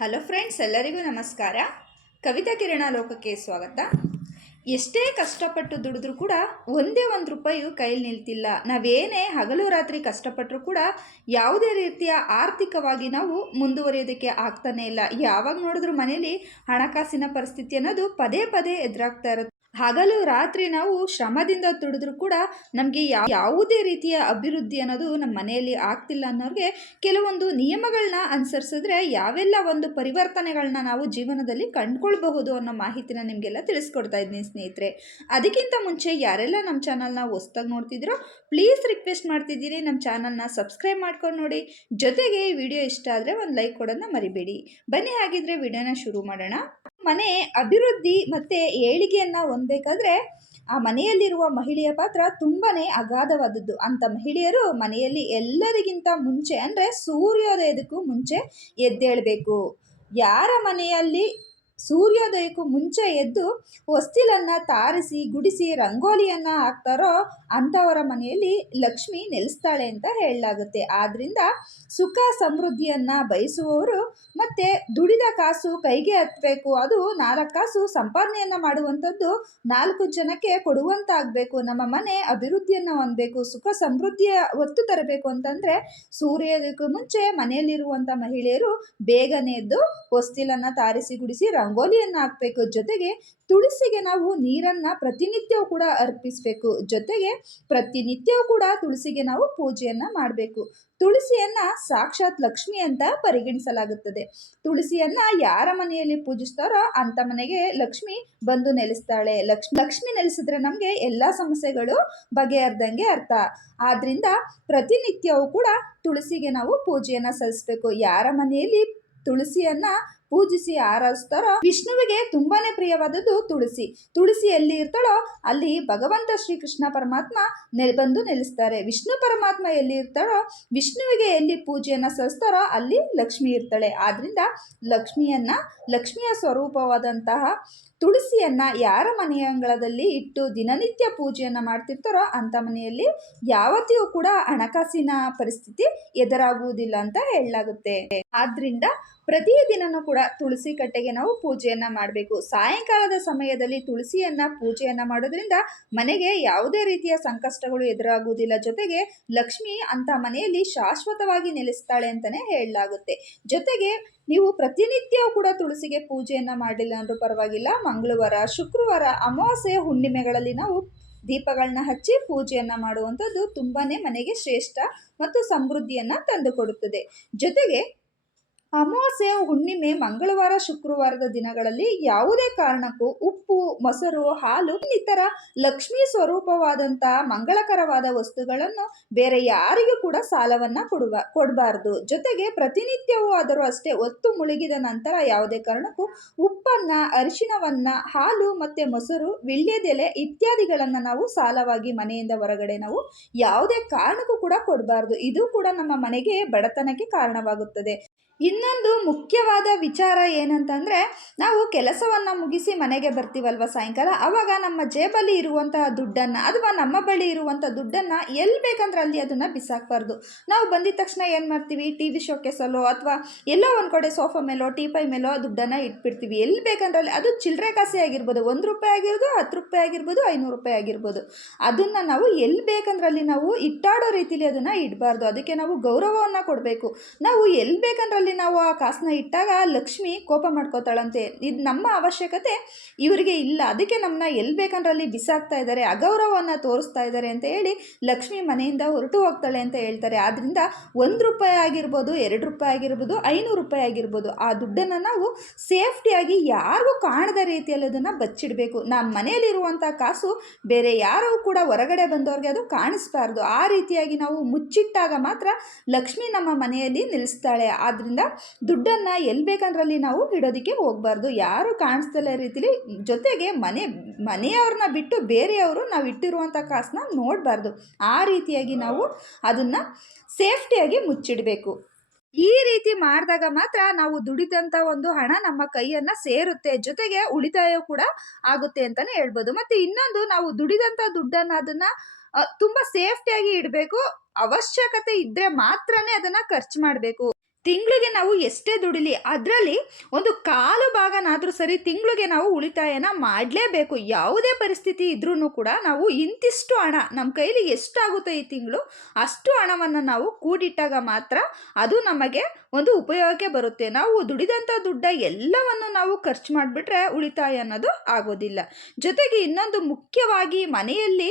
Hello friends, ಎಲ್ಲರಿಗೂ ನಮಸ್ಕಾರ. ಕವಿತಾ ಕಿರಣ ಲೋಕಕ್ಕೆ ಸ್ವಾಗತ. ಎಷ್ಟೇ ಕಷ್ಟಪಟ್ಟು ದುಡಿದ್ರೂ ಕೂಡ ಒಂದೇ ಒಂದು ರೂಪಾಯಿಯು ಕೈಲಿ ನಿಲ್ತಿಲ್ಲ. ನಾವೇನೇ ಹಗಲು ರಾತ್ರಿ ಕಷ್ಟಪಟ್ಟರೂ ಕೂಡ ಯಾವುದೇ ರೀತಿಯ ಆರ್ಥಿಕವಾಗಿ ನಾವು ಮುಂದುವರಿಯೋದಕ್ಕೆ ಆಗ್ತಾನೇ ಇಲ್ಲ. ಯಾವಾಗ ನೋಡಿದ್ರೂ ಮನೇಲಿ ಹಣಕಾಸಿನ ಪರಿಸ್ಥಿತಿ ಅನ್ನೋದು ಪದೇ ಪದೇ ಎದುರಾಗ್ತಾ ಇರುತ್ತೆ. ಹಗಲು ರಾತ್ರಿ ನಾವು ಶ್ರಮದಿಂದ ದುಡಿದ್ರೂ ಕೂಡ ನಮಗೆ ಯಾವ ಯಾವುದೇ ರೀತಿಯ ಅಭಿವೃದ್ಧಿ ಅನ್ನೋದು ನಮ್ಮ ಮನೆಯಲ್ಲಿ ಆಗ್ತಿಲ್ಲ ಅನ್ನೋರಿಗೆ ಕೆಲವೊಂದು ನಿಯಮಗಳನ್ನ ಅನುಸರಿಸಿದ್ರೆ ಯಾವೆಲ್ಲ ಒಂದು ಪರಿವರ್ತನೆಗಳನ್ನ ನಾವು ಜೀವನದಲ್ಲಿ ಕಂಡುಕೊಳ್ಬಹುದು ಅನ್ನೋ ಮಾಹಿತಿನ ನಿಮಗೆಲ್ಲ ತಿಳಿಸ್ಕೊಡ್ತಾ ಇದ್ದೀನಿ ಸ್ನೇಹಿತರೆ. ಅದಕ್ಕಿಂತ ಮುಂಚೆ ಯಾರೆಲ್ಲ ನಮ್ಮ ಚಾನಲ್ನ ಹೊಸ್ದಾಗಿ ನೋಡ್ತಿದ್ರೋ ಪ್ಲೀಸ್ ರಿಕ್ವೆಸ್ಟ್ ಮಾಡ್ತಿದ್ದೀನಿ ನಮ್ಮ ಚಾನಲ್ನ ಸಬ್ಸ್ಕ್ರೈಬ್ ಮಾಡ್ಕೊಂಡು ನೋಡಿ. ಜೊತೆಗೆ ಈ ವಿಡಿಯೋ ಇಷ್ಟ ಆದರೆ ಒಂದು ಲೈಕ್ ಕೊಡೋದನ್ನ ಮರಿಬೇಡಿ. ಬನ್ನಿ ಹಾಗಿದ್ರೆ ವಿಡಿಯೋನ ಶುರು ಮಾಡೋಣ. ಮನೆ ಅಭಿವೃದ್ಧಿ ಮತ್ತು ಏಳಿಗೆಯನ್ನು ಹೊಂದಬೇಕಾದ್ರೆ ಆ ಮನೆಯಲ್ಲಿರುವ ಮಹಿಳೆಯ ಪಾತ್ರ ತುಂಬಾ ಅಗಾಧವಾದದ್ದು. ಅಂಥ ಮಹಿಳೆಯರು ಮನೆಯಲ್ಲಿ ಎಲ್ಲರಿಗಿಂತ ಮುಂಚೆ ಅಂದರೆ ಸೂರ್ಯೋದಯದಕ್ಕೂ ಮುಂಚೆ ಎದ್ದೇಳಬೇಕು. ಯಾರ ಮನೆಯಲ್ಲಿ ಸೂರ್ಯೋದಯಕ್ಕೂ ಮುಂಚೆ ಎದ್ದು ಹೊಸ್ತಿಲನ್ನು ತಾರಿಸಿ, ಗುಡಿಸಿ, ರಂಗೋಲಿಯನ್ನು ಹಾಕ್ತಾರೋ ಅಂಥವರ ಮನೆಯಲ್ಲಿ ಲಕ್ಷ್ಮಿ ನೆಲೆಸ್ತಾಳೆ ಅಂತ ಹೇಳಲಾಗುತ್ತೆ. ಆದ್ದರಿಂದ ಸುಖ ಸಮೃದ್ಧಿಯನ್ನು ಬಯಸುವವರು ಮತ್ತು ದುಡಿದ ಕಾಸು ಕೈಗೆ ಹತ್ತಬೇಕು ಅದು ನಾಲ್ಕು ಕಾಸು ಸಂಪಾದನೆಯನ್ನು ಮಾಡುವಂಥದ್ದು ನಾಲ್ಕು ಜನಕ್ಕೆ ಕೊಡುವಂತಾಗಬೇಕು. ನಮ್ಮ ಮನೆ ಅಭಿವೃದ್ಧಿಯನ್ನು ಹೊಂದಬೇಕು, ಸುಖ ಸಮೃದ್ಧಿಯ ಒತ್ತು ತರಬೇಕು ಅಂತಂದರೆ ಸೂರ್ಯೋದಯಕ್ಕೂ ಮುಂಚೆ ಮನೆಯಲ್ಲಿರುವಂಥ ಮಹಿಳೆಯರು ಬೇಗನೆ ಎದ್ದು ಹೊಸ್ತಿಲನ್ನು ತಾರಿಸಿ, ಗುಡಿಸಿ ರಂಗೋಲಿಯನ್ನು ಹಾಕ್ಬೇಕು. ಜೊತೆಗೆ ತುಳಸಿಗೆ ನಾವು ನೀರನ್ನು ಪ್ರತಿನಿತ್ಯವೂ ಕೂಡ ಅರ್ಪಿಸಬೇಕು. ಜೊತೆಗೆ ಪ್ರತಿನಿತ್ಯವೂ ಕೂಡ ತುಳಸಿಗೆ ನಾವು ಪೂಜೆಯನ್ನು ಮಾಡಬೇಕು. ತುಳಸಿಯನ್ನು ಸಾಕ್ಷಾತ್ ಲಕ್ಷ್ಮಿ ಅಂತ ಪರಿಗಣಿಸಲಾಗುತ್ತದೆ. ತುಳಸಿಯನ್ನು ಯಾರ ಮನೆಯಲ್ಲಿ ಪೂಜಿಸ್ತಾರೋ ಅಂಥ ಮನೆಗೆ ಲಕ್ಷ್ಮಿ ಬಂದು ನೆಲೆಸ್ತಾಳೆ. ಲಕ್ಷ್ಮಿ ಲಕ್ಷ್ಮಿ ನೆಲೆಸಿದ್ರೆ ನಮಗೆ ಎಲ್ಲ ಸಮಸ್ಯೆಗಳು ಬಗೆಹರ್ದಂಗೆ ಅರ್ಥ. ಆದ್ದರಿಂದ ಪ್ರತಿನಿತ್ಯವೂ ಕೂಡ ತುಳಸಿಗೆ ನಾವು ಪೂಜೆಯನ್ನು ಸಲ್ಲಿಸಬೇಕು. ಯಾರ ಮನೆಯಲ್ಲಿ ತುಳಸಿಯನ್ನು ಪೂಜಿಸಿ, ಆರಾಧಿಸ್ತಾರೋ? ವಿಷ್ಣುವಿಗೆ ತುಂಬಾನೇ ಪ್ರಿಯವಾದದ್ದು ತುಳಸಿ. ತುಳಸಿ ಎಲ್ಲಿ ಇರ್ತಾಳೋ ಅಲ್ಲಿ ಭಗವಂತ ಶ್ರೀಕೃಷ್ಣ ಪರಮಾತ್ಮ ನೆಲೆ ಬಂದು ನೆಲೆಸ್ತಾರೆ. ವಿಷ್ಣು ಪರಮಾತ್ಮ ಎಲ್ಲಿ ಇರ್ತಾಳೋ, ವಿಷ್ಣುವಿಗೆ ಎಲ್ಲಿ ಪೂಜೆಯನ್ನು ಸಲ್ಲಿಸ್ತಾರೋ ಅಲ್ಲಿ ಲಕ್ಷ್ಮಿ ಇರ್ತಾಳೆ. ಆದ್ರಿಂದ ಲಕ್ಷ್ಮಿಯನ್ನ, ಲಕ್ಷ್ಮಿಯ ಸ್ವರೂಪವಾದಂತಹ ತುಳಸಿಯನ್ನ ಯಾರ ಮನೆಯ ಅಂಗಳದಲ್ಲಿ ಇಟ್ಟು ದಿನನಿತ್ಯ ಪೂಜೆಯನ್ನು ಮಾಡ್ತಿರ್ತಾರೋ ಅಂಥ ಮನೆಯಲ್ಲಿ ಯಾವತ್ತಿಯೂ ಕೂಡ ಹಣಕಾಸಿನ ಪರಿಸ್ಥಿತಿ ಎದುರಾಗುವುದಿಲ್ಲ ಅಂತ ಹೇಳಲಾಗುತ್ತೆ. ಆದ್ರಿಂದ ಪ್ರತಿದಿನನೂ ಕೂಡ ತುಳಸಿ ಕಟ್ಟೆಗೆ ನಾವು ಪೂಜೆಯನ್ನು ಮಾಡಬೇಕು. ಸಾಯಂಕಾಲದ ಸಮಯದಲ್ಲಿ ತುಳಸಿಯನ್ನು ಪೂಜೆಯನ್ನು ಮಾಡೋದ್ರಿಂದ ಮನೆಗೆ ಯಾವುದೇ ರೀತಿಯ ಸಂಕಷ್ಟಗಳು ಎದುರಾಗುವುದಿಲ್ಲ. ಜೊತೆಗೆ ಲಕ್ಷ್ಮಿ ಅಂತ ಮನೆಯಲ್ಲಿ ಶಾಶ್ವತವಾಗಿ ನೆಲೆಸ್ತಾಳೆ ಅಂತಲೇ ಹೇಳಲಾಗುತ್ತೆ. ಜೊತೆಗೆ ನೀವು ಪ್ರತಿನಿತ್ಯವೂ ಕೂಡ ತುಳಸಿಗೆ ಪೂಜೆಯನ್ನು ಮಾಡಿಲ್ಲ ಅಂದರೂ ಪರವಾಗಿಲ್ಲ. ಮಂಗಳವಾರ, ಶುಕ್ರವಾರ, ಅಮಾವಾಸ್ಯೆ ಹುಣ್ಣಿಮೆಗಳಲ್ಲಿ ನಾವು ದೀಪಗಳನ್ನ ಹಚ್ಚಿ ಪೂಜೆಯನ್ನು ಮಾಡುವಂಥದ್ದು ತುಂಬಾ ಮನೆಗೆ ಶ್ರೇಷ್ಠ ಮತ್ತು ಸಮೃದ್ಧಿಯನ್ನು ತಂದುಕೊಡುತ್ತದೆ. ಜೊತೆಗೆ ಅಮಾವಾಸ್ಯೆ ಹುಣ್ಣಿಮೆ ಮಂಗಳವಾರ, ಶುಕ್ರವಾರದ ದಿನಗಳಲ್ಲಿ ಯಾವುದೇ ಕಾರಣಕ್ಕೂ ಉಪ್ಪು, ಮೊಸರು, ಹಾಲು ಇನ್ನಿತರ ಲಕ್ಷ್ಮೀ ಸ್ವರೂಪವಾದಂಥ ಮಂಗಳಕರವಾದ ವಸ್ತುಗಳನ್ನು ಬೇರೆ ಯಾರಿಗೂ ಕೂಡ ಸಾಲವನ್ನ ಕೊಡುವ, ಕೊಡಬಾರ್ದು. ಜೊತೆಗೆ ಪ್ರತಿನಿತ್ಯವೂ ಆದರೂ ಅಷ್ಟೇ ಒತ್ತು ಮುಳುಗಿದ ನಂತರ ಯಾವುದೇ ಕಾರಣಕ್ಕೂ ಉಪ್ಪನ್ನ ಅರಿಶಿನವನ್ನ ಹಾಲು ಮತ್ತೆ ಮೊಸರು ವಿಳ್ಯದೆಲೆ ಇತ್ಯಾದಿಗಳನ್ನು ನಾವು ಸಾಲವಾಗಿ ಮನೆಯಿಂದ ಹೊರಗಡೆ ನಾವು ಯಾವುದೇ ಕಾರಣಕ್ಕೂ ಕೂಡ ಕೊಡಬಾರ್ದು. ಇದು ಕೂಡ ನಮ್ಮ ಮನೆಗೆ ಬಡತನಕ್ಕೆ ಕಾರಣವಾಗುತ್ತದೆ. ಇನ್ನೊಂದು ಮುಖ್ಯವಾದ ವಿಚಾರ ಏನಂತಂದರೆ, ನಾವು ಕೆಲಸವನ್ನು ಮುಗಿಸಿ ಮನೆಗೆ ಬರ್ತೀವಲ್ವ ಸಾಯಂಕಾಲ? ಆವಾಗ ನಮ್ಮ ಜೇಬಲ್ಲಿ ಇರುವಂತಹ ದುಡ್ಡನ್ನು ಅಥವಾ ನಮ್ಮ ಬಳಿ ಇರುವಂಥ ದುಡ್ಡನ್ನು ಎಲ್ಲಿ ಬೇಕಂದ್ರೆ ಅಲ್ಲಿ ಅದನ್ನು ಬಿಸಾಕಬಾರ್ದು. ನಾವು ಬಂದಿದ ತಕ್ಷಣ ಏನು ಮಾಡ್ತೀವಿ? ಟಿ ವಿ ಶೋಕೇಸಲ್ಲೋ ಅಥವಾ ಎಲ್ಲೋ ಒಂದು ಕಡೆ ಸೋಫಾ ಮೇಲೋ ಟೀಪೈ ಮೇಲೋ ದುಡ್ಡನ್ನು ಇಟ್ಬಿಡ್ತೀವಿ. ಎಲ್ಲಿ ಬೇಕಂದ್ರೆ ಅಲ್ಲಿ, ಅದು ಚಿಲ್ಲರೆ ಕಾಸೆ ಆಗಿರ್ಬೋದು. ಒಂದು ರೂಪಾಯಿ ಆಗಿರ್ಬೋದು, ಹತ್ತು ರೂಪಾಯಿ ಆಗಿರ್ಬೋದು, ಐನೂರು ರೂಪಾಯಿ ಆಗಿರ್ಬೋದು. ಅದನ್ನು ನಾವು ಎಲ್ಲಿ ಬೇಕಂದ್ರೆ ಅಲ್ಲಿ ನಾವು ಇಟ್ಟಾಡೋ ರೀತಿಲಿ ಅದನ್ನು ಇಡಬಾರ್ದು. ಅದಕ್ಕೆ ನಾವು ಗೌರವವನ್ನು ಕೊಡಬೇಕು. ನಾವು ಎಲ್ಲಿ ಬೇಕಂದ್ರೆ ಅಲ್ಲಿ ನಾವು ಆ ಕಾಸನ್ನ ಇಟ್ಟಾಗ ಲಕ್ಷ್ಮಿ ಕೋಪ ಮಾಡ್ಕೋತಾಳಂತೆ. ಇದು ನಮ್ಮ ಅವಶ್ಯಕತೆ ಇವರಿಗೆ ಇಲ್ಲ. ಅದಕ್ಕೆ ನಮ್ಮನ್ನ ಎಲ್ಲಿ ಬೇಕಂದ್ರೆ ಅಲ್ಲಿ ಬಿಸಾಕ್ತಾ ಇದ್ದಾರೆ ಅಗೌರವವನ್ನು ತೋರಿಸ್ತಾ ಇದ್ದಾರೆ ಅಂತ ಹೇಳಿ ಲಕ್ಷ್ಮಿ ಮನೆಯಿಂದ ಹೊರಟು ಹೋಗ್ತಾಳೆ ಅಂತ ಹೇಳ್ತಾರೆ. ಆದ್ದರಿಂದ ಒಂದು ರೂಪಾಯಿ ಆಗಿರ್ಬೋದು, ಎರಡು ರೂಪಾಯಿ ಆಗಿರ್ಬೋದು, ಐನೂರು ರೂಪಾಯಿ ಆಗಿರ್ಬೋದು, ಆ ದುಡ್ಡನ್ನು ನಾವು ಸೇಫ್ಟಿಯಾಗಿ ಯಾರಿಗೂ ಕಾಣದ ರೀತಿಯಲ್ಲಿ ಅದನ್ನು ಬಚ್ಚಿಡಬೇಕು. ನಮ್ಮ ಮನೆಯಲ್ಲಿರುವಂಥ ಕಾಸು ಬೇರೆ ಯಾರೂ ಕೂಡ ಹೊರಗಡೆ ಬಂದವ್ರಿಗೆ ಅದು ಕಾಣಿಸ್ಬಾರ್ದು. ಆ ರೀತಿಯಾಗಿ ನಾವು ಮುಚ್ಚಿಟ್ಟಾಗ ಮಾತ್ರ ಲಕ್ಷ್ಮಿ ನಮ್ಮ ಮನೆಯಲ್ಲಿ ನಿಲ್ಲಿಸ್ತಾಳೆ ಆದ್ದರಿಂದ ದುಡ್ಡನ್ನು ಎಲ್ಲಿ ಬೇಕಂದ್ರಲ್ಲಿ ನಾವು ಇಡೋದಕ್ಕೆ ಹೋಗಬಾರ್ದು. ಯಾರು ಕಾಣಿಸ್ದಲ್ಲ ರೀತಿಲಿ ಜೊತೆಗೆ ಮನೆ, ಮನೆಯವ್ರನ್ನ ಬಿಟ್ಟು ಬೇರೆಯವರು ನಾವು ಇಟ್ಟಿರುವಂಥ ಕಾಸನ್ನ ನೋಡಬಾರ್ದು. ಆ ರೀತಿಯಾಗಿ ನಾವು ಅದನ್ನು ಸೇಫ್ಟಿಯಾಗಿ ಮುಚ್ಚಿಡಬೇಕು. ಈ ರೀತಿ ಮಾಡಿದಾಗ ಮಾತ್ರ ನಾವು ದುಡಿದಂಥ ಒಂದು ಹಣ ನಮ್ಮ ಕೈಯನ್ನು ಸೇರುತ್ತೆ. ಜೊತೆಗೆ ಉಳಿತಾಯ ಕೂಡ ಆಗುತ್ತೆ ಅಂತಲೇ ಹೇಳ್ಬೋದು. ಮತ್ತು ಇನ್ನೊಂದು ನಾವು ದುಡಿದಂಥ ದುಡ್ಡನ್ನು ಅದನ್ನು ತುಂಬ ಸೇಫ್ಟಿಯಾಗಿ ಇಡಬೇಕು. ಅವಶ್ಯಕತೆ ಇದ್ದರೆ ಮಾತ್ರನೇ ಅದನ್ನು ಖರ್ಚು ಮಾಡಬೇಕು. ತಿಂಗಳಿಗೆ ನಾವು ಎಷ್ಟೇ ದುಡಿಲಿ, ಅದರಲ್ಲಿ ಒಂದು ಕಾಲು ಭಾಗನಾದರೂ ಸರಿ ತಿಂಗಳಿಗೆ ನಾವು ಉಳಿತಾಯನ ಮಾಡಲೇಬೇಕು. ಯಾವುದೇ ಪರಿಸ್ಥಿತಿ ಇದ್ರೂ ಕೂಡ ನಾವು ಇಂತಿಷ್ಟು ಹಣ ನಮ್ಮ ಕೈಲಿ ಎಷ್ಟಾಗುತ್ತೆ ಈ ತಿಂಗಳು, ಅಷ್ಟು ಹಣವನ್ನು ನಾವು ಕೂಡಿಟ್ಟಾಗ ಮಾತ್ರ ಅದು ನಮಗೆ ಒಂದು ಉಪಯೋಗಕ್ಕೆ ಬರುತ್ತೆ. ನಾವು ದುಡಿದಂಥ ದುಡ್ಡ ಎಲ್ಲವನ್ನು ನಾವು ಖರ್ಚು ಮಾಡಿಬಿಟ್ರೆ ಉಳಿತಾಯ ಅನ್ನೋದು ಆಗೋದಿಲ್ಲ. ಜೊತೆಗೆ ಇನ್ನೊಂದು ಮುಖ್ಯವಾಗಿ ಮನೆಯಲ್ಲಿ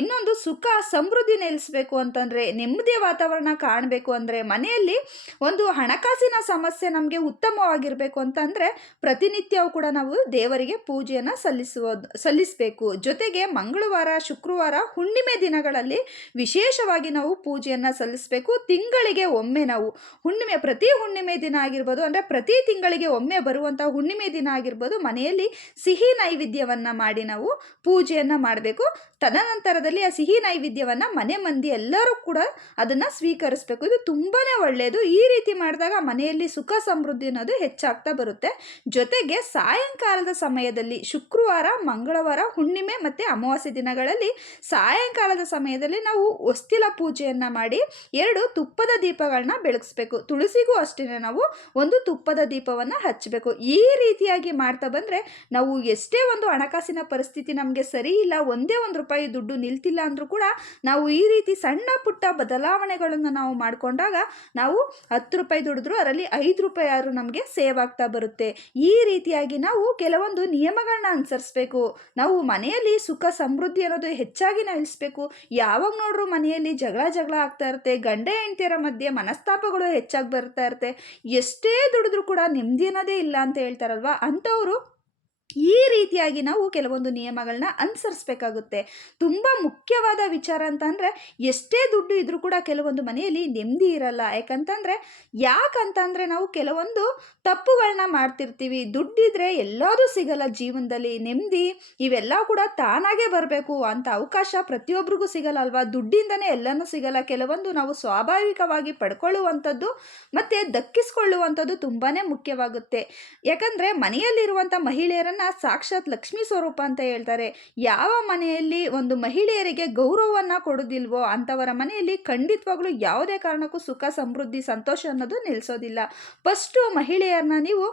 ಇನ್ನೊಂದು ಸುಖ, ಸಮೃದ್ಧಿ ನೆಲೆಸಬೇಕು ಅಂತಂದರೆ, ನೆಮ್ಮದಿಯ ವಾತಾವರಣ ಕಾಣಬೇಕು ಅಂದರೆ ಮನೆಯಲ್ಲಿ ಒಂದು ಹಣಕಾಸಿನ ಸಮಸ್ಯೆ ನಮಗೆ ಉತ್ತಮವಾಗಿರಬೇಕು ಅಂತಂದರೆ ಪ್ರತಿನಿತ್ಯವೂ ಕೂಡ ನಾವು ದೇವರಿಗೆ ಪೂಜೆಯನ್ನು ಸಲ್ಲಿಸುವ ಸಲ್ಲಿಸಬೇಕು. ಜೊತೆಗೆ ಮಂಗಳವಾರ, ಶುಕ್ರವಾರ, ಹುಣ್ಣಿಮೆ ದಿನಗಳಲ್ಲಿ ವಿಶೇಷವಾಗಿ ನಾವು ಪೂಜೆಯನ್ನು ಸಲ್ಲಿಸಬೇಕು. ತಿಂಗಳಿಗೆ ಒಮ್ಮೆ ನಾವು ಹುಣ್ಣಿಮೆ, ಪ್ರತಿ ಹುಣ್ಣಿಮೆ ದಿನ ಆಗಿರ್ಬೋದು ಅಂದರೆ ಪ್ರತಿ ತಿಂಗಳಿಗೆ ಒಮ್ಮೆ ಬರುವಂಥ ಹುಣ್ಣಿಮೆ ದಿನ ಆಗಿರ್ಬೋದು ಮನೆಯಲ್ಲಿ ಸಿಹಿ ನೈವೇದ್ಯವನ್ನು ಮಾಡಿ ನಾವು ಪೂಜೆಯನ್ನು ಮಾಡಬೇಕು. ತದನಂತರದಲ್ಲಿ ಆ ಸಿಹಿ ನೈವೇದ್ಯವನ್ನು ಮನೆ ಮಂದಿ ಎಲ್ಲರೂ ಕೂಡ ಅದನ್ನು ಸ್ವೀಕರಿಸಬೇಕು. ಇದು ತುಂಬಾ ಒಳ್ಳೆಯದು ಈ ರೀತಿ ಮಾಡಿದಾಗ ಮನೆಯಲ್ಲಿ ಸುಖ ಸಮೃದ್ಧಿ ಅನ್ನೋದು ಹೆಚ್ಚಾಗ್ತಾ ಬರುತ್ತೆ. ಜೊತೆಗೆ ಸಾಯಂಕಾಲದ ಸಮಯದಲ್ಲಿ ಶುಕ್ರವಾರ, ಮಂಗಳವಾರ, ಹುಣ್ಣಿಮೆ ಮತ್ತು ಅಮಾವಾಸ್ಯೆ ದಿನಗಳಲ್ಲಿ ಸಾಯಂಕಾಲದ ಸಮಯದಲ್ಲಿ ನಾವು ಒಸ್ತಿಲ ಪೂಜೆಯನ್ನು ಮಾಡಿ ಎರಡು ತುಪ್ಪದ ದೀಪಗಳನ್ನ ಬೆಳಗಿಸ್ಬೇಕು. ತುಳಸಿಗೂ ಅಷ್ಟೇ ನಾವು ಒಂದು ತುಪ್ಪದ ದೀಪವನ್ನು ಹಚ್ಚಬೇಕು ಈ ರೀತಿಯಾಗಿ ಮಾಡ್ತಾ ಬಂದರೆ ನಾವು ಎಷ್ಟೇ ಒಂದು ಹಣಕಾಸಿನ ಪರಿಸ್ಥಿತಿ ನಮಗೆ ಸರಿ ಇಲ್ಲ, ಒಂದೇ ಒಂದು ರೂಪಾಯಿ ದುಡ್ಡು ನಿಲ್ತಿಲ್ಲ ಅಂದರೂ ಕೂಡ ನಾವು ಈ ರೀತಿ ಸಣ್ಣ ಪುಟ್ಟ ಬದಲಾವಣೆಗಳನ್ನು ನಾವು ಮಾಡಿಕೊಂಡಾಗ ನಾವು ಹತ್ತು ರೂಪಾಯಿ ದುಡಿದ್ರು ಅದರಲ್ಲಿ ಐದು ರೂಪಾಯಿ ಆದರೂ ನಮಗೆ ಸೇವ್ ಆಗ್ತಾ ಬರುತ್ತೆ. ಈ ರೀತಿಯಾಗಿ ನಾವು ಕೆಲವೊಂದು ನಿಯಮಗಳನ್ನ ಅನುಸರಿಸ್ಬೇಕು. ನಾವು ಮನೆಯಲ್ಲಿ ಸುಖ ಸಮೃದ್ಧಿ ಅನ್ನೋದು ಹೆಚ್ಚಾಗಿ ನೆಲೆಸಬೇಕು. ಯಾವಾಗ ನೋಡ್ರು ಮನೆಯಲ್ಲಿ ಜಗಳ ಜಗಳ ಆಗ್ತಾ ಇರುತ್ತೆ, ಗಂಡ ಹೆಂಡತಿಯರ ಮಧ್ಯೆ ಮನಸ್ತಾಪಗಳು ಹೆಚ್ಚಾಗಿ ಬರ್ತಾ ಇರುತ್ತೆ. ಎಷ್ಟೇ ದುಡಿದ್ರೂ ಕೂಡ ನೆಮ್ಮದಿ ಅನ್ನೋದೇ ಇಲ್ಲ ಅಂತ ಹೇಳ್ತಾರಲ್ವ? ಅಂಥವರು ಈ ರೀತಿಯಾಗಿ ನಾವು ಕೆಲವೊಂದು ನಿಯಮಗಳನ್ನ ಅನುಸರಿಸ್ಬೇಕಾಗುತ್ತೆ. ತುಂಬ ಮುಖ್ಯವಾದ ವಿಚಾರ ಅಂತಂದರೆ, ಎಷ್ಟೇ ದುಡ್ಡು ಇದ್ರೂ ಕೂಡ ಕೆಲವೊಂದು ಮನೆಯಲ್ಲಿ ನೆಮ್ಮದಿ ಇರಲ್ಲ. ಯಾಕಂತಂದರೆ ಯಾಕಂತಂದರೆ ನಾವು ಕೆಲವೊಂದು ತಪ್ಪುಗಳನ್ನ ಮಾಡ್ತಿರ್ತೀವಿ. ದುಡ್ಡಿದ್ರೆ ಎಲ್ಲದೂ ಸಿಗಲ್ಲ ಜೀವನದಲ್ಲಿ. ನೆಮ್ಮದಿ ಇವೆಲ್ಲ ಕೂಡ ತಾನಾಗೇ ಬರಬೇಕು ಅಂತ ಅವಕಾಶ ಪ್ರತಿಯೊಬ್ಬರಿಗೂ ಸಿಗಲ್ಲ ಅಲ್ವಾ ದುಡ್ಡಿಂದನೇ ಎಲ್ಲನೂ ಸಿಗಲ್ಲ. ಕೆಲವೊಂದು ನಾವು ಸ್ವಾಭಾವಿಕವಾಗಿ ಪಡ್ಕೊಳ್ಳುವಂಥದ್ದು ಮತ್ತು ದಕ್ಕಿಸ್ಕೊಳ್ಳುವಂಥದ್ದು ತುಂಬಾ ಮುಖ್ಯವಾಗುತ್ತೆ. ಯಾಕಂದರೆ ಮನೆಯಲ್ಲಿರುವಂಥ ಮಹಿಳೆಯರನ್ನು ಸಾಕ್ಷಾತ್ ಲಕ್ಷ್ಮೀ ಸ್ವರೂಪ ಅಂತ ಹೇಳ್ತಾರೆ. ಯಾವ ಮನೆಯಲ್ಲಿ ಒಂದು ಮಹಿಳೆಯರಿಗೆ ಗೌರವವನ್ನು ಕೊಡೋದಿಲ್ವೋ ಅಂಥವರ ಮನೆಯಲ್ಲಿ ಖಂಡಿತವಾಗ್ಲೂ ಯಾವುದೇ ಕಾರಣಕ್ಕೂ ಸುಖ, ಸಮೃದ್ಧಿ, ಸಂತೋಷ ಅನ್ನೋದು ನಿಲ್ಲಿಸೋದಿಲ್ಲ ಫಸ್ಟು ಮಹಿಳೆಯರನ್ನ ನೀವು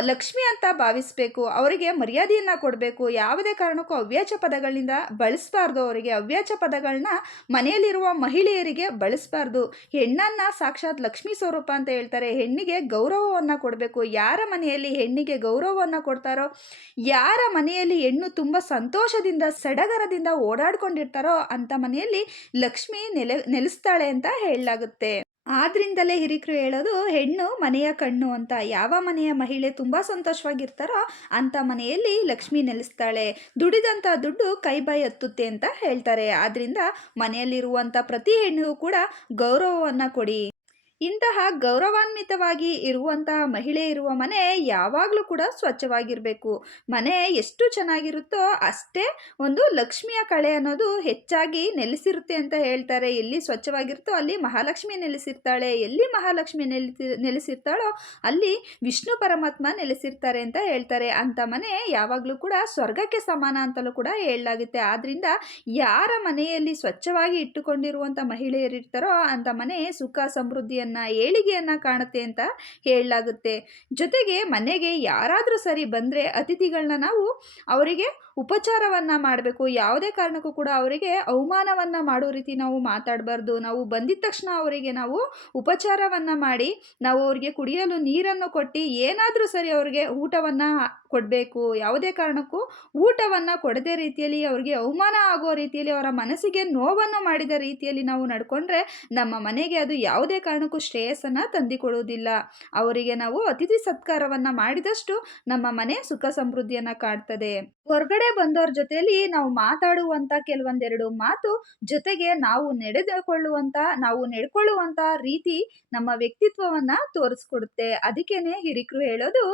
ಲಕ್ಷ್ಮಿ ಅಂತ ಭಾವಿಸಬೇಕು. ಅವರಿಗೆ ಮರ್ಯಾದೆಯನ್ನು ಕೊಡಬೇಕು. ಯಾವುದೇ ಕಾರಣಕ್ಕೂ ಅವ್ಯಾಚ ಪದಗಳಿಂದ ಬಳಸಬಾರ್ದು ಅವರಿಗೆ. ಅವ್ಯಾಚ ಪದಗಳನ್ನ ಮನೆಯಲ್ಲಿರುವ ಮಹಿಳೆಯರಿಗೆ ಬಳಸಬಾರ್ದು. ಹೆಣ್ಣನ್ನು ಸಾಕ್ಷಾತ್ ಲಕ್ಷ್ಮಿ ಸ್ವರೂಪ ಅಂತ ಹೇಳ್ತಾರೆ. ಹೆಣ್ಣಿಗೆ ಗೌರವವನ್ನು ಕೊಡಬೇಕು. ಯಾರ ಮನೆಯಲ್ಲಿ ಹೆಣ್ಣಿಗೆ ಗೌರವವನ್ನು ಕೊಡ್ತಾರೋ ಯಾರ ಮನೆಯಲ್ಲಿ ಹೆಣ್ಣು ತುಂಬ ಸಂತೋಷದಿಂದ, ಸಡಗರದಿಂದ ಓಡಾಡ್ಕೊಂಡಿರ್ತಾರೋ ಅಂತ ಮನೆಯಲ್ಲಿ ಲಕ್ಷ್ಮಿ ನೆಲೆ, ನೆಲೆಸ್ತಾಳೆ ಅಂತ ಹೇಳಲಾಗುತ್ತೆ. ಆದ್ರಿಂದಲೇ ಹಿರಿಕರು ಹೇಳೋದು, ಹೆಣ್ಣು ಮನೆಯ ಕಣ್ಣು ಅಂತ, ಯಾವ ಮನೆಯ ಮಹಿಳೆ ತುಂಬ ಸಂತೋಷವಾಗಿರ್ತಾರೋ ಅಂಥ ಮನೆಯಲ್ಲಿ ಲಕ್ಷ್ಮಿ ನೆಲೆಸ್ತಾಳೆ. ದುಡಿದಂಥ ದುಡ್ಡು ಕೈ ಬಾಯಿ ಹತ್ತುತ್ತೆ ಅಂತ ಹೇಳ್ತಾರೆ. ಆದ್ರಿಂದ ಮನೆಯಲ್ಲಿರುವಂಥ ಪ್ರತಿ ಹೆಣ್ಣಿಗೂ ಕೂಡ ಗೌರವವನ್ನು ಕೊಡಿ. ಇಂತಹ ಗೌರವಾನ್ವಿತವಾಗಿ ಇರುವಂತಹ ಮಹಿಳೆ ಇರುವ ಮನೆ ಯಾವಾಗಲೂ ಕೂಡ ಸ್ವಚ್ಛವಾಗಿರಬೇಕು. ಮನೆ ಎಷ್ಟು ಚೆನ್ನಾಗಿರುತ್ತೋ ಅಷ್ಟೇ ಒಂದು ಲಕ್ಷ್ಮಿಯ ಕಳೆ ಅನ್ನೋದು ಹೆಚ್ಚಾಗಿ ನೆಲೆಸಿರುತ್ತೆ ಅಂತ ಹೇಳ್ತಾರೆ. ಎಲ್ಲಿ ಸ್ವಚ್ಛವಾಗಿರುತ್ತೋ ಅಲ್ಲಿ ಮಹಾಲಕ್ಷ್ಮಿ ನೆಲೆಸಿರ್ತಾಳೆ, ಎಲ್ಲಿ ಮಹಾಲಕ್ಷ್ಮಿ ನೆಲೆಸಿ, ನೆಲೆಸಿರ್ತಾಳೋ ಅಲ್ಲಿ ವಿಷ್ಣು ಪರಮಾತ್ಮ ನೆಲೆಸಿರ್ತಾರೆ ಅಂತ ಹೇಳ್ತಾರೆ. ಅಂಥ ಮನೆ ಯಾವಾಗಲೂ ಕೂಡ ಸ್ವರ್ಗಕ್ಕೆ ಸಮಾನ ಅಂತಲೂ ಕೂಡ ಹೇಳಲಾಗುತ್ತೆ. ಆದ್ದರಿಂದ ಯಾರ ಮನೆಯಲ್ಲಿ ಸ್ವಚ್ಛವಾಗಿ ಇಟ್ಟುಕೊಂಡಿರುವಂಥ ಮಹಿಳೆಯರಿರ್ತಾರೋ ಅಂಥ ಮನೆ ಸುಖ ಸಮೃದ್ಧಿಯನ್ನು ಏಳಿಗೆಯನ್ನು ಕಾಣುತ್ತೆ ಅಂತ ಹೇಳಲಾಗುತ್ತೆ. ಜೊತೆಗೆ ಮನೆಗೆ ಯಾರಾದರೂ ಸರಿ ಬಂದರೆ ಅತಿಥಿಗಳನ್ನ ನಾವು ಅವರಿಗೆ ಉಪಚಾರವನ್ನು ಮಾಡಬೇಕು. ಯಾವುದೇ ಕಾರಣಕ್ಕೂ ಕೂಡ ಅವರಿಗೆ ಅವಮಾನವನ್ನು ಮಾಡೋ ರೀತಿ ನಾವು ಮಾತಾಡಬಾರ್ದು. ನಾವು ಬಂದಿದ್ದ ತಕ್ಷಣ ಅವರಿಗೆ ನಾವು ಉಪಚಾರವನ್ನು ಮಾಡಿ, ನಾವು ಅವರಿಗೆ ಕುಡಿಯಲು ನೀರನ್ನು ಕೊಟ್ಟು ಏನಾದರೂ ಸರಿ ಅವರಿಗೆ ಊಟವನ್ನು ಕೊಡಬೇಕು. ಯಾವುದೇ ಕಾರಣಕ್ಕೂ ಊಟವನ್ನು ಕೊಡದೆ ರೀತಿಯಲ್ಲಿ ಅವರಿಗೆ ಅವಮಾನ ಆಗೋ ರೀತಿಯಲ್ಲಿ ಅವರ ಮನಸ್ಸಿಗೆ ನೋವನ್ನು ಮಾಡಿದ ರೀತಿಯಲ್ಲಿ ನಾವು ನಡ್ಕೊಂಡ್ರೆ ನಮ್ಮ ಮನೆಗೆ ಅದು ಯಾವುದೇ ಕಾರಣಕ್ಕೂ ಶ್ರೇಯಸ್ಸನ್ನು ತಂದಿಕೊಡುವುದಿಲ್ಲ. ಅವರಿಗೆ ನಾವು ಅತಿಥಿ ಸತ್ಕಾರವನ್ನು ಮಾಡಿದಷ್ಟು ನಮ್ಮ ಮನೆ ಸುಖ ಸಮೃದ್ಧಿಯನ್ನು ಕಾಡ್ತದೆ ಹೊರಗಡೆ ಬಂದವ್ರ ಜೊತೆಯಲ್ಲಿ ನಾವು ಮಾತಾಡುವಂತ ಕೆಲವೊಂದೆರಡು ಮಾತು ಜೊತೆಗೆ ನಾವು ನಡೆದುಕೊಳ್ಳುವಂತ, ನಾವು ನಡ್ಕೊಳ್ಳುವಂಥ ರೀತಿ ನಮ್ಮ ವ್ಯಕ್ತಿತ್ವವನ್ನ ತೋರಿಸ್ಕೊಡುತ್ತೆ. ಅದಕ್ಕೇನೆ ಹಿರಿಕರು ಹೇಳೋದು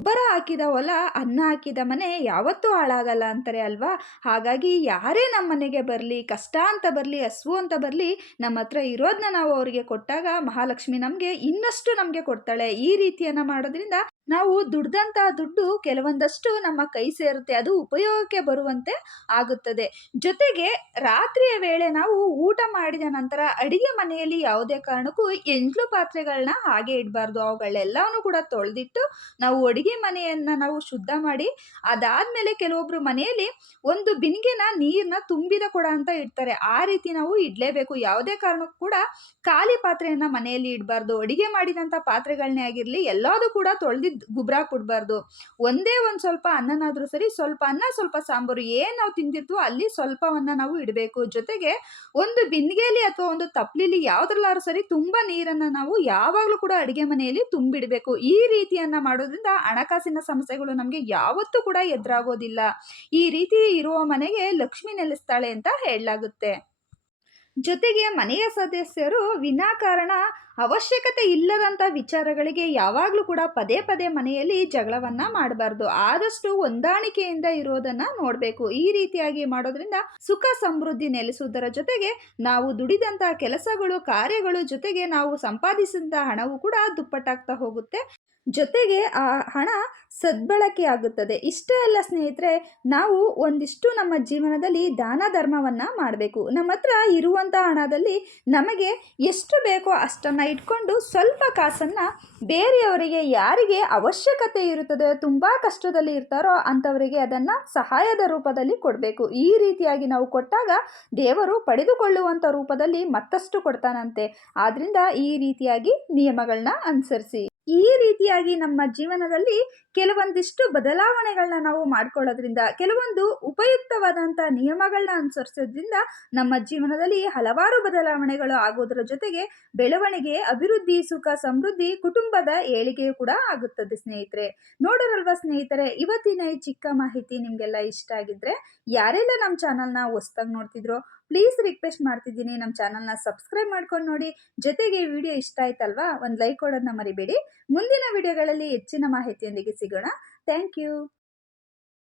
ಗೊಬ್ಬರ ಹಾಕಿದ ಹೊಲ ಅನ್ನ ಹಾಕಿದ ಮನೆ ಯಾವತ್ತೂ ಹಾಳಾಗಲ್ಲ ಅಂತಾರೆ ಅಲ್ವಾ? ಹಾಗಾಗಿ ಯಾರೇ ನಮ್ಮ ಮನೆಗೆ ಬರಲಿ, ಕಷ್ಟ ಅಂತ ಬರಲಿ, ಹಸ್ವು ಅಂತ ಬರಲಿ, ನಮ್ಮ ಹತ್ರ ಇರೋದನ್ನ ನಾವು ಅವರಿಗೆ ಕೊಟ್ಟಾಗ ಮಹಾಲಕ್ಷ್ಮಿ ನಮಗೆ ಇನ್ನಷ್ಟು ನಮಗೆ ಕೊಡ್ತಾಳೆ. ಈ ರೀತಿಯನ್ನು ಮಾಡೋದ್ರಿಂದ ನಾವು ದುಡ್ದಂಥ ದುಡ್ಡು ಕೆಲವೊಂದಷ್ಟು ನಮ್ಮ ಕೈ ಸೇರುತ್ತೆ. ಅದು ಉಪಯೋಗಕ್ಕೆ ಬರುವಂತೆ ಆಗುತ್ತದೆ. ಜೊತೆಗೆ ರಾತ್ರಿಯ ವೇಳೆ ನಾವು ಊಟ ಮಾಡಿದ ನಂತರ ಅಡಿಗೆ ಮನೆಯಲ್ಲಿ ಯಾವುದೇ ಕಾರಣಕ್ಕೂ ಎಂಟ್ಲು ಪಾತ್ರೆಗಳನ್ನ ಹಾಗೆ ಇಡಬಾರ್ದು. ಅವುಗಳೆಲ್ಲವನ್ನು ಕೂಡ ತೊಳೆದಿಟ್ಟು ನಾವು ಅಡುಗೆ ಮನೆಯನ್ನು ನಾವು ಶುದ್ಧ ಮಾಡಿ ಅದಾದ್ಮೇಲೆ ಕೆಲವೊಬ್ಬರು ಮನೆಯಲ್ಲಿ ಒಂದು ಬಿಂದಿಗೆನ ನೀರನ್ನ ತುಂಬಿದ ಕೊಡ ಅಂತ ಇಡ್ತಾರೆ. ಆ ರೀತಿ ನಾವು ಇಡಲೇಬೇಕು. ಯಾವುದೇ ಕಾರಣಕ್ಕೂ ಕೂಡ ಖಾಲಿ ಪಾತ್ರೆಯನ್ನು ಮನೆಯಲ್ಲಿ ಇಡಬಾರ್ದು. ಅಡುಗೆ ಮಾಡಿದಂಥ ಪಾತ್ರೆಗಳನ್ನೇ ಆಗಿರಲಿ, ಎಲ್ಲದೂ ಕೂಡ ತೊಳೆದಿದ್ದು ಗುಬ್ರ ಕೊಡಬಾರ್ದು. ಒಂದೇ ಒಂದು ಸ್ವಲ್ಪ ಅನ್ನನಾದರೂ ಸರಿ, ಸ್ವಲ್ಪ ಅನ್ನ, ಸ್ವಲ್ಪ ಸಾಂಬಾರು ಏನು ನಾವು ತಿಂದಿರ್ತೀವೋ ಅಲ್ಲಿ ಸ್ವಲ್ಪವನ್ನು ನಾವು ಇಡಬೇಕು. ಜೊತೆಗೆ ಒಂದು ಬಿಂದಿಗೆಯಲ್ಲಿ ಅಥವಾ ಒಂದು ತಪ್ಲಿಲಿ ಯಾವುದ್ರಲ್ಲಾದ್ರೂ ಸರಿ ತುಂಬ ನೀರನ್ನು ನಾವು ಯಾವಾಗಲೂ ಕೂಡ ಅಡುಗೆ ಮನೆಯಲ್ಲಿ ತುಂಬಿಡಬೇಕು. ಈ ರೀತಿಯನ್ನು ಮಾಡೋದ್ರಿಂದ ಹಣಕಾಸಿನ ಸಮಸ್ಯೆಗಳು ನಮಗೆ ಯಾವತ್ತೂ ಕೂಡ ಎದುರಾಗೋದಿಲ್ಲ. ಈ ರೀತಿ ಇರುವ ಮನೆಗೆ ಲಕ್ಷ್ಮಿ ನೆಲೆಸ್ತಾಳೆ ಅಂತ ಹೇಳಲಾಗುತ್ತೆ. ಜೊತೆಗೆ ಮನೆಯ ಸದಸ್ಯರು ವಿನಾಕಾರಣ ಅವಶ್ಯಕತೆ ಇಲ್ಲದಂಥ ವಿಚಾರಗಳಿಗೆ ಯಾವಾಗಲೂ ಕೂಡ ಪದೇ ಪದೇ ಮನೆಯಲ್ಲಿ ಜಗಳವನ್ನ ಮಾಡಬಾರ್ದು. ಆದಷ್ಟು ಹೊಂದಾಣಿಕೆಯಿಂದ ಇರೋದನ್ನ ನೋಡಬೇಕು. ಈ ರೀತಿಯಾಗಿ ಮಾಡೋದ್ರಿಂದ ಸುಖ ಸಮೃದ್ಧಿ ನೆಲೆಸುವುದರ ಜೊತೆಗೆ ನಾವು ದುಡಿದಂಥ ಕೆಲಸಗಳು, ಕಾರ್ಯಗಳು ಜೊತೆಗೆ ನಾವು ಸಂಪಾದಿಸಿದಂಥ ಹಣವು ಕೂಡ ದುಪ್ಪಟ್ಟಾಗ್ತಾ ಹೋಗುತ್ತೆ. ಜೊತೆಗೆ ಆ ಹಣ ಸದ್ಬಳಕೆ ಆಗುತ್ತದೆ. ಇಷ್ಟೇ ಅಲ್ಲ ಸ್ನೇಹಿತರೆ, ನಾವು ಒಂದಿಷ್ಟು ನಮ್ಮ ಜೀವನದಲ್ಲಿ ದಾನ ಧರ್ಮವನ್ನು ಮಾಡಬೇಕು. ನಮ್ಮ ಹತ್ರ ಇರುವಂಥ ಹಣದಲ್ಲಿ ನಮಗೆ ಎಷ್ಟು ಬೇಕೋ ಅಷ್ಟನ್ನು ಇಟ್ಕೊಂಡು ಸ್ವಲ್ಪ ಕಾಸನ್ನು ಬೇರೆಯವರಿಗೆ ಯಾರಿಗೆ ಅವಶ್ಯಕತೆ ಇರುತ್ತದೆ, ತುಂಬ ಕಷ್ಟದಲ್ಲಿ ಇರ್ತಾರೋ ಅಂಥವರಿಗೆ ಅದನ್ನು ಸಹಾಯದ ರೂಪದಲ್ಲಿ ಕೊಡಬೇಕು. ಈ ರೀತಿಯಾಗಿ ನಾವು ಕೊಟ್ಟಾಗ ದೇವರು ಪಡೆದುಕೊಳ್ಳುವಂಥ ರೂಪದಲ್ಲಿ ಮತ್ತಷ್ಟು ಕೊಡ್ತಾನಂತೆ. ಆದ್ದರಿಂದ ಈ ರೀತಿಯಾಗಿ ನಿಯಮಗಳನ್ನ ಅನುಸರಿಸಿ. ಈ ರೀತಿಯಾಗಿ ನಮ್ಮ ಜೀವನದಲ್ಲಿ ಕೆಲವೊಂದಿಷ್ಟು ಬದಲಾವಣೆಗಳನ್ನ ನಾವು ಮಾಡ್ಕೊಳ್ಳೋದ್ರಿಂದ, ಕೆಲವೊಂದು ಉಪಯುಕ್ತವಾದಂಥ ನಿಯಮಗಳನ್ನ ಅನುಸರಿಸೋದ್ರಿಂದ ನಮ್ಮ ಜೀವನದಲ್ಲಿ ಹಲವಾರು ಬದಲಾವಣೆಗಳು ಆಗೋದರ ಜೊತೆಗೆ ಬೆಳವಣಿಗೆ, ಅಭಿವೃದ್ಧಿ, ಸುಖ, ಸಮೃದ್ಧಿ, ಕುಟುಂಬದ ಏಳಿಗೆಯೂ ಕೂಡ ಆಗುತ್ತದೆ ಸ್ನೇಹಿತರೆ. ನೋಡೋರಲ್ವಾ ಸ್ನೇಹಿತರೆ, ಇವತ್ತಿನ ಈ ಚಿಕ್ಕ ಮಾಹಿತಿ ನಿಮಗೆಲ್ಲ ಇಷ್ಟ ಆಗಿದ್ರೆ, ಯಾರೆಲ್ಲ ನಮ್ಮ ಚಾನಲ್ನ ಹೊಸ್ದಾಗಿ ನೋಡ್ತಿದ್ರೋ ಪ್ಲೀಸ್ ರಿಕ್ವೆಸ್ಟ್ ಮಾಡ್ತಿದ್ದೀನಿ. ನಮ್ಮ ಚಾನಲ್ನ ಸಬ್ಸ್ಕ್ರೈಬ್ ಮಾಡ್ಕೊಂಡು ನೋಡಿ. ಜೊತೆಗೆ ವಿಡಿಯೋ ಇಷ್ಟ ಆಯ್ತಲ್ವಾ? ಒಂದು ಲೈಕ್ ಕೊಡೋದನ್ನ ಮರಿಬೇಡಿ. ಮುಂದಿನ ವಿಡಿಯೋಗಳಲ್ಲಿ ಹೆಚ್ಚಿನ ಮಾಹಿತಿಯೊಂದಿಗೆ ಸಿಗೋಣ. Thank you